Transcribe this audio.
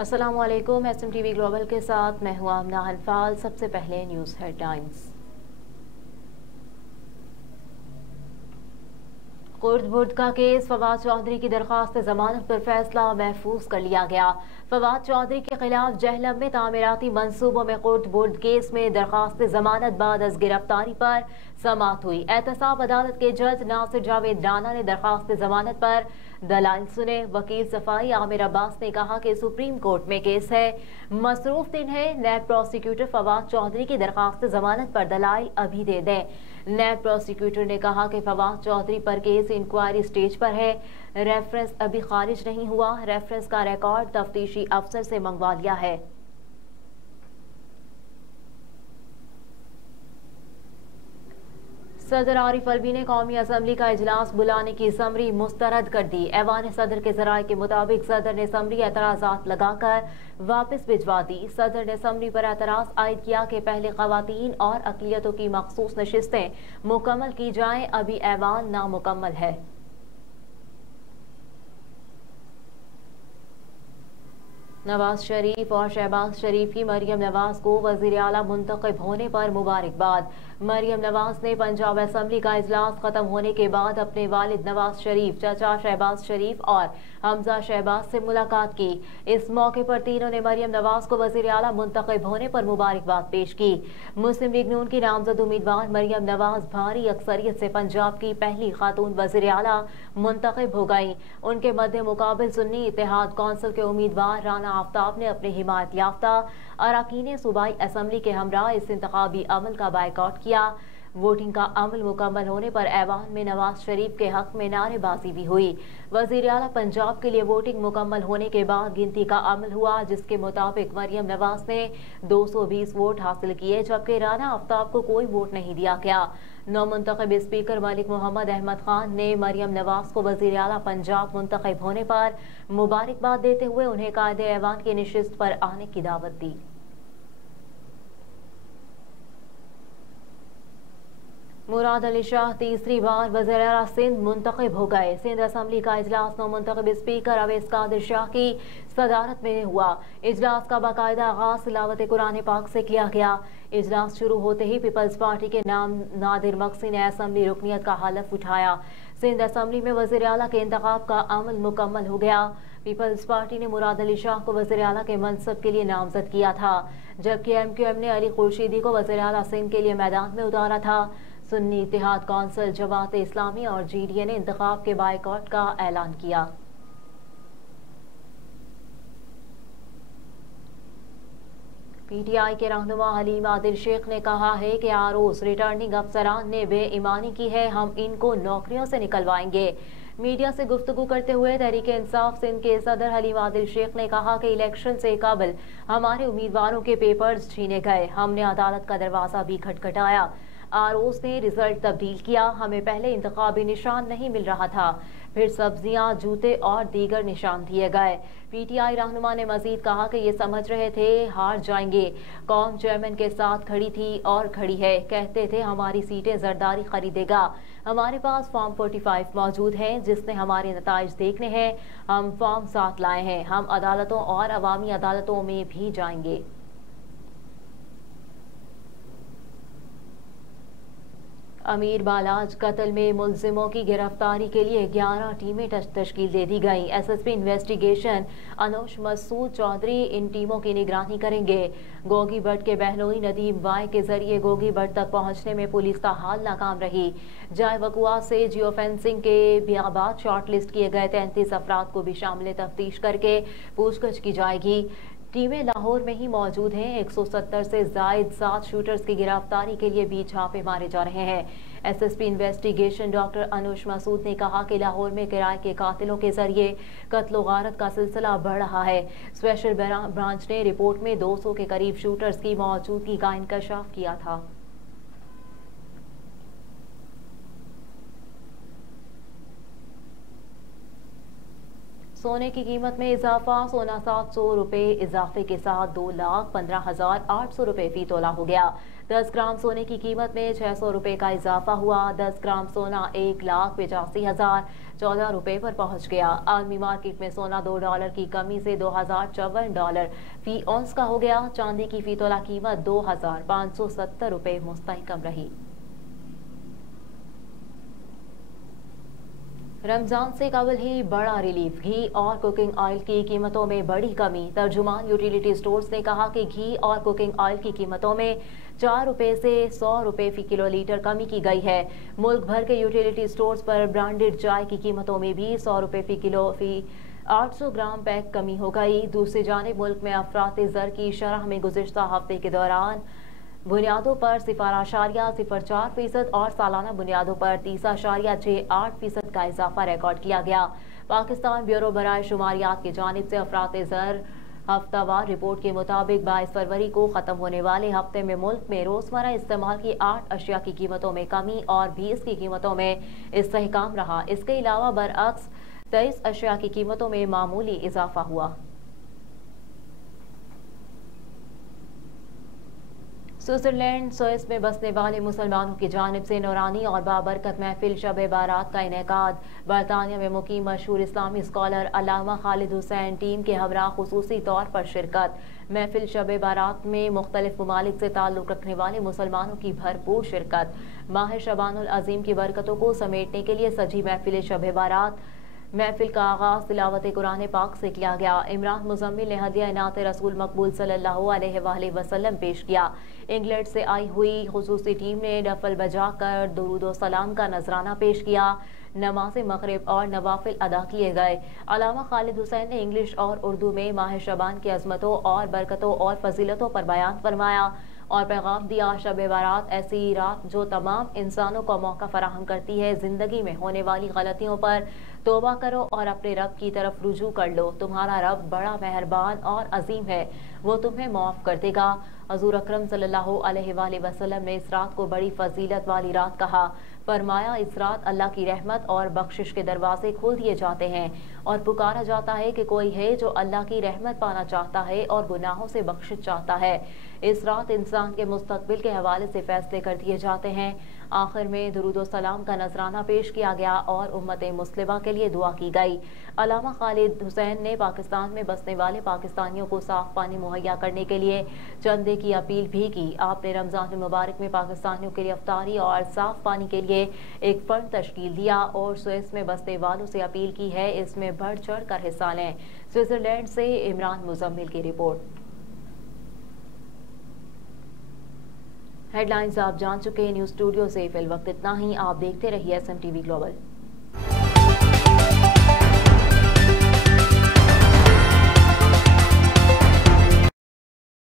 अस्सलामुअलैकुम। SMTV global के साथ मैं हूं आमना हनफाल। सबसे पहले न्यूज़ हेडलाइंस। कुर्द बुर्द का केस, फवाद चौधरी की दरख्वास्त जमानत पर फैसला महफूज कर लिया गया। फवाद चौधरी के खिलाफ जहलम में तामीराती मंसूबों में कुर्द बुर्द केस में दरख्वास्त जमानत बाद अज गिरफ्तारी पर समाअत हुई। एहतसाब अदालत के जज नासिर जावेद राना ने दरख्वास्त जमानत पर दलाइल सुने। वकील सफाई आमिर अब्बास ने कहा कि सुप्रीम कोर्ट में केस है, मसरूफ दिन है। नैब प्रोसिक्यूटर फवाद चौधरी की दरख्वास्त जमानत पर दलाइल अभी दे दें। नैब प्रोसिक्यूटर ने कहा कि फवाद चौधरी पर केस इंक्वायरी स्टेज पर है, रेफरेंस अभी खारिज नहीं हुआ। रेफरेंस का रिकॉर्ड तफ्तीशी अफसर से मंगवा लिया है। सदर आरिफ अलवी ने कौमी असम्बली का इजलास बुलाने की समरी मुस्तरद कर दी। ऐवान सदर के जराये के मुताबिक सदर ने समरी एतराजात लगाकर वापस भिजवा दी। सदर ने समरी पर एतराज आयद किया कि पहले खवातीन और अकलियतों की मखसूस नशिस्तें मुकम्मल की जाएं, अभी ऐवान नामुकम्मल है। नवाज शरीफ और शहबाज शरीफ की मरियम नवाज को वजीर आला मुंतखब होने पर मुबारकबाद। मरियम नवाज ने पंजाब असम्बली का इजलास खत्म होने के बाद अपने वालिद नवाज शरीफ, चाचा शहबाज शरीफ और हमजा शहबाज से मुलाकात की। इस मौके पर तीनों ने मरियम नवाज को वजीर आला मुंतखब होने पर मुबारकबाद पेश की। मुस्लिम लीग नून की नामजद उम्मीदवार मरियम नवाज भारी अक्सरियत से पंजाब की पहली खातून वजीर आला मुंतखब हो गई। उनके मध्य मुकाबिल सुन्नी इत्तेहाद कौंसिल के उम्मीदवार राना आफ्ताब ने अपने हिमायत याफ्ता अरकान सूबाई असम्बली के हमरा इस इंतखाबी अमल का बायकॉट किया। वोटिंग का अमल मुकम्मल होने पर ऐवान में नवाज शरीफ के हक में नारेबाजी भी हुई। वजीर आला पंजाब के लिए वोटिंग मुकम्मल होने के बाद गिनती का अमल हुआ, जिसके मुताबिक मरियम नवाज ने 220 वोट हासिल किए, जबकि राना आफ्ताब को कोई वोट नहीं दिया गया। नौमुंतखब स्पीकर मलिक मोहम्मद अहमद खान ने मरियम नवाज को वजीर आला पंजाब मुंतखब होने पर मुबारकबाद देते हुए उन्हें कायदे ऐवान की नशिस्त पर आने की दावत दी। मुराद अली शाह तीसरी बार वज़ीर आला सिंध मुंतखब हो गए। सिंध असम्बली का इजलास नौमुंतखब स्पीकर अवैस कादिर शाह की सदारत में हुआ। इजलास का बाकायदा आगाज तिलावत कुरान पाक से किया गया। इजलास शुरू होते ही पीपल्स पार्टी के नाम नादिर मक्सी ने असम्बली रुकनियत का हलफ उठाया। सिंध असम्बली में वज़ीर आला के इंतखाब का अमल मुकम्मल हो गया। पीपल्स पार्टी ने मुराद अली शाह को वज़ीर आला के मनसब के लिए नामजद किया था, जबकि MQM ने अली खुर्शीदी को वज़ीर आला सिंध के लिए मैदान में उतारा था। सुन्नी इत्तेहाद कौंसिल, जमात इस्लामी और GDA ने इंतखाब के बायकॉट का ऐलान किया। PTI के रहनुमा हलीम आदिल शेख ने कहा है कि आरोस रिटर्निंग अफसरान ने बेईमानी की है, हम इनको नौकरियों से निकलवाएंगे। मीडिया से गुफ्तगू करते हुए तहरीक इंसाफ सिंध के सदर हलीम आदिल शेख ने कहा कि इलेक्शन से कबल हमारे उम्मीदवारों के पेपर्स छीने गए, हमने अदालत का दरवाजा भी खटखटाया। आरोस ने रिजल्ट तब्दील किया, हमें पहले इंतखाबी निशान नहीं मिल रहा था, फिर सब्जियां, जूते और दीगर निशान दिए गए। PTI रहनुमा ने मजीद कहा कि ये समझ रहे थे हार जाएंगे, कौम चेयरमैन के साथ खड़ी थी और खड़ी है, कहते थे हमारी सीटें जरदारी खरीदेगा। हमारे पास फॉर्म 45 मौजूद हैं, जिसने हमारे नताइज देखने हैं, हम फॉर्म साथ लाए हैं, हम अदालतों और अवामी अदालतों में भी जाएंगे। अमीर बालाज कत्ल में मुलजिमों की गिरफ्तारी के लिए 11 टीमें तश्कील दे दी गई। SSP इन्वेस्टिगेशन अनोश मसूद चौधरी इन टीमों की निगरानी करेंगे। गोगी बट के बहनोई नदीम वाई के जरिए गोगी बट तक पहुंचने में पुलिस का हाल नाकाम रही। जाय वकुआ से जियो फेंसिंग के बाद शॉर्टलिस्ट किए गए 33 अफराद को भी शामिल तफ्तीश करके पूछताछ की जाएगी। टीमें लाहौर में ही मौजूद हैं। 170 से जायद 7 शूटर्स की गिरफ्तारी के लिए भी छापे मारे जा रहे हैं। SSP investigation doctor Anush Masood ने कहा कि लाहौर में किराए के कातिलों के जरिए कत्ल गारत का सिलसिला बढ़ रहा है। स्पेशल ब्रांच ने रिपोर्ट में 200 के करीब शूटर्स की मौजूदगी का इंकशाफ किया था। सोने की कीमत में इजाफा, सोना 700 रुपए इजाफे के साथ 2,15,800 रुपए फी तोला हो गया। 10 ग्राम सोने की कीमत में 600 रुपए का इजाफा हुआ। 10 ग्राम सोना 1,85,014 रुपए पर पहुंच गया। आलमी मार्केट में सोना $2 की कमी से $2,054 फी औंस का हो गया। चांदी की फी तोला कीमत 2,570 रुपए मुस्तहकम रही। रमजान से कबल ही बड़ा रिलीफ। घी और कुकिंग ऑयल की कीमतों में बड़ी कमी। तर्जुमान यूटिलिटी स्टोर्स ने कहा कि घी और कुकिंग ऑयल की कीमतों में 4 रुपए से 100 रुपए फी किलो लीटर कमी की गई है। मुल्क भर के यूटिलिटी स्टोर्स पर ब्रांडेड चाय की कीमतों में भी 100 रुपए फी किलो फी 800 ग्राम पैक कमी हो गई। दूसरी जानिब मुल्क में अफरात ज़र की शरह में गुज़िश्ता हफ्ते के दौरान बुनियादों पर 0.04% और सालाना बुनियादों पर 30.68% का इजाफा रिकॉर्ड किया गया। पाकिस्तान ब्यूरो बराए शुमारियात की जानिब से अफरात ज़र हफ्तावार रिपोर्ट के मुताबिक 22 फरवरी को खत्म होने वाले हफ्ते में मुल्क में रोजमर्रा इस्तेमाल की 8 अशिया की कीमतों में कमी और 20 की कीमतों में इस्तेहकाम रहा। इसके अलावा बरअक्स 23 अशिया की कीमतों में मामूली इजाफा हुआ। स्विट्जरलैंड सुइस में बसने वाले मुसलमानों की जानिब से नौरानी और बाबरकत महफिल शब बारात का इनेकाद। बरतानिया में मुकीम मशहूर इस्लामी स्कॉलर अल्लामा खालिद हुसैन टीम के हमरा खुसूसी तौर पर शिरकत। महफिल शब बारात में मुख्तलिफ ममालिक से ताल्लुक़ रखने वाले मुसलमानों की भरपूर शिरकत। माह शबानुल अज़ीम की बरकतों को समेटने के लिए सजी महफिल शब बारात महफिल का आगाज तिलावत कुरान पाक से किया गया। इमरान मुज़म्मिल ने हदिया इनात रसूल मकबूल सल्लल्लाहु अलैहि वसल्लम पेश किया। इंग्लैंड से आई हुई खुसूसी टीम ने डफल बजाकर दुरूद व सलाम का नजराना पेश किया। नमाज मगरिब और नवाफिल अदा किए गए। अल्लामा खालिद हुसैन ने इंग्लिश और उर्दू में माह शबान की अजमतों और बरकतों और फजीलतों पर बयान फरमाया और पैगाम दिया। शब बारात ऐसी रात जो तमाम इंसानों को मौका फराहम करती है जिंदगी में होने वाली गलतियों पर तौबा करो और अपने रब की तरफ रुजू कर लो। तुम्हारा रब बड़ा मेहरबान और अजीम है, वो तुम्हें माफ कर देगा। हजूर अकरम सल्लल्लाहु अलैहि वसल्लम ने इस रात को बड़ी फजीलत वाली रात कहा। फरमाया, इस रात अल्लाह की रहमत और बख्शिश के दरवाजे खोल दिए जाते हैं और पुकारा जाता है कि कोई है जो अल्लाह की रहमत पाना चाहता है और गुनाहों से बख्शिश चाहता है। इस रात इंसान के मुस्तकबिल के हवाले से फैसले कर दिए जाते हैं। आखिर में दुरूद व सलाम का नजराना पेश किया गया और उम्मत मुस्लिमा के लिए दुआ की गई। अल्लामा खालिद हुसैन ने पाकिस्तान में बसने वाले पाकिस्तानियों को साफ पानी मुहैया करने के लिए चंदे की अपील भी की। आपने रमजान मुबारक में पाकिस्तानियों के लिए अफ्तारी और साफ पानी के लिए एक फंड तश्कील दिया और स्विस में बसने वालों से अपील की है इसमें बढ़ चढ़ कर हिस्सा लें। स्विट्जरलैंड से इमरान मुज़म्मिल की रिपोर्ट। हेडलाइंस आप जान चुके हैं। न्यूज़ स्टूडियो से फिल वक्त इतना ही। आप देखते रहिए SMTV ग्लोबल।